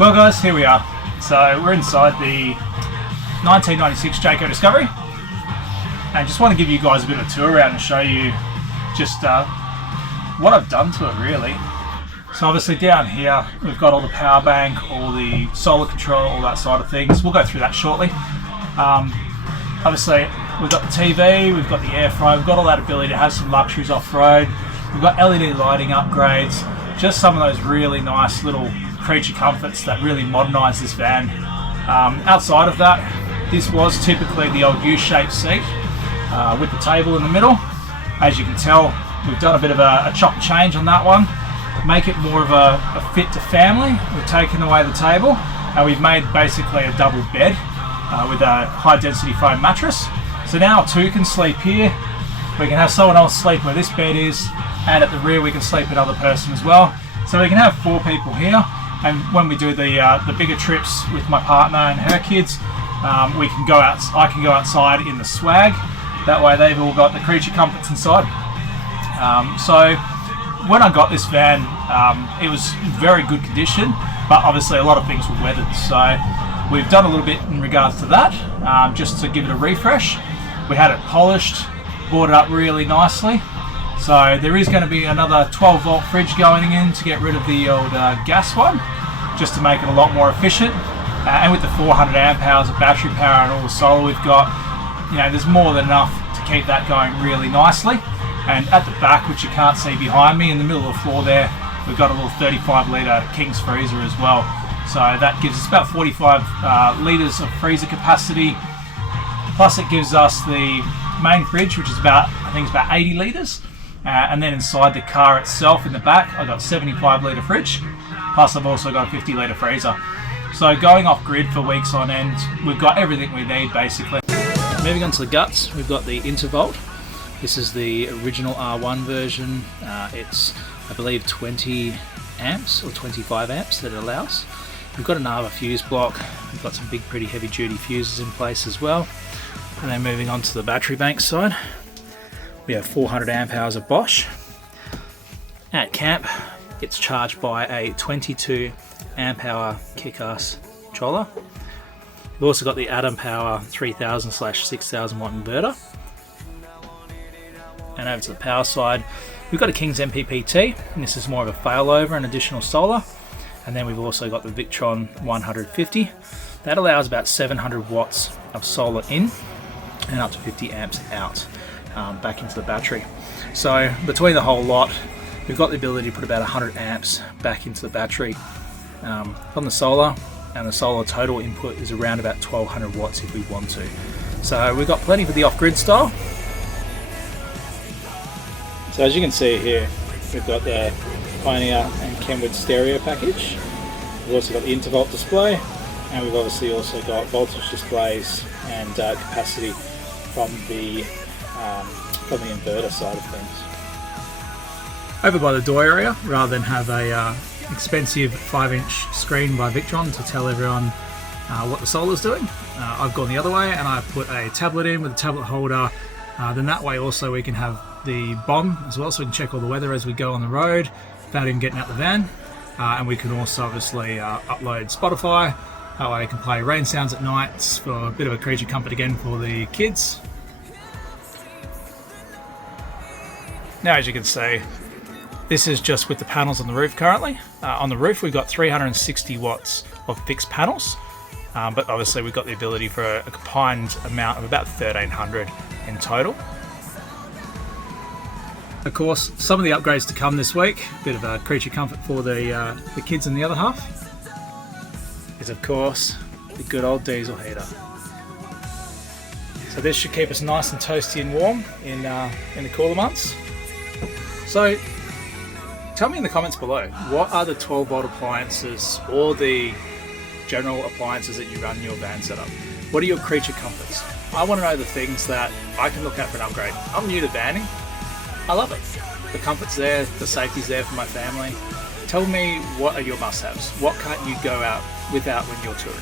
Well guys, here we are. So we're inside the 1996 Jayco Discovery, and just want to give you guys a bit of a tour around and show you just what I've done to it really. So obviously down here we've got all the power bank, all the solar control, all that side of things. We'll go through that shortly. Obviously we've got the TV, we've got the air fryer, we've got all that ability to have some luxuries off-road. We've got LED lighting upgrades, just some of those really nice little creature comforts that really modernise this van. Outside of that, this was typically the old U-shaped seat with the table in the middle. As you can tell, we've done a bit of a chop and change on that one, make it more of a fit to family. We've taken away the table and we've made basically a double bed with a high density foam mattress. So now two can sleep here, we can have someone else sleep where this bed is, and at the rear we can sleep another person as well. So we can have 4 people here. And when we do the bigger trips with my partner and her kids, we can go out. I can go outside in the swag. That way, they've all got the creature comforts inside. So when I got this van, it was in very good condition, but obviously a lot of things were weathered. So we've done a little bit in regards to that, just to give it a refresh. We had it polished, brought it up really nicely. So there is going to be another 12 volt fridge going in to get rid of the old gas one, just to make it a lot more efficient. And with the 400 amp hours of battery power and all the solar we've got, you know, there's more than enough to keep that going really nicely. And at the back, which you can't see behind me, in the middle of the floor there, we've got a little 35 litre King's freezer as well. So that gives us about 45 litres of freezer capacity. Plus it gives us the main fridge, which is about, I think it's about 80 litres. And then inside the car itself in the back, I've got 75 litre fridge, plus I've also got a 50 litre freezer. So going off grid for weeks on end, we've got everything we need basically. Moving on to the guts, we've got the Intervolt. This is the original R1 version. It's, I believe, 20 amps or 25 amps that it allows. We've got an Nava fuse block. We've got some big, pretty heavy duty fuses in place as well. And then moving on to the battery bank side, we have 400 amp hours of Bosch. At camp, it's charged by a 22 amp hour kickass controller. We've also got the Atom Power 3000/6000 watt inverter. And over to the power side, we've got a King's MPPT, and this is more of a failover and additional solar. And then we've also got the Victron 150. That allows about 700 watts of solar in and up to 50 amps out. Back into the battery. So between the whole lot, we've got the ability to put about 100 amps back into the battery from the solar, and the solar total input is around about 1200 watts if we want to. So we've got plenty for the off-grid style. So as you can see here, we've got the Pioneer and Kenwood stereo package. We've also got the Intervolt display, and we've obviously also got voltage displays and capacity from the inverter side of things. Over by the door area, rather than have a expensive 5-inch screen by Victron to tell everyone what the solar's doing, I've gone the other way and I've put a tablet in with a tablet holder. Then that way also we can have the bomb as well, so we can check all the weather as we go on the road without even getting out the van. And we can also obviously upload Spotify. That way I can play rain sounds at nights for a bit of a creature comfort again for the kids. Now, as you can see, this is just with the panels on the roof currently. On the roof, we've got 360 watts of fixed panels, but obviously we've got the ability for a combined amount of about 1300 in total. Of course, some of the upgrades to come this week, a bit of a creature comfort for the kids in the other half, is of course the good old diesel heater. So this should keep us nice and toasty and warm in the cooler months. So tell me in the comments below, what are the 12 volt appliances or the general appliances that you run in your van setup? What are your creature comforts? I want to know the things that I can look at for an upgrade. I'm new to vanning. I love it. The comfort's there, the safety's there for my family. Tell me, what are your must-haves? What can't you go out without when you're touring?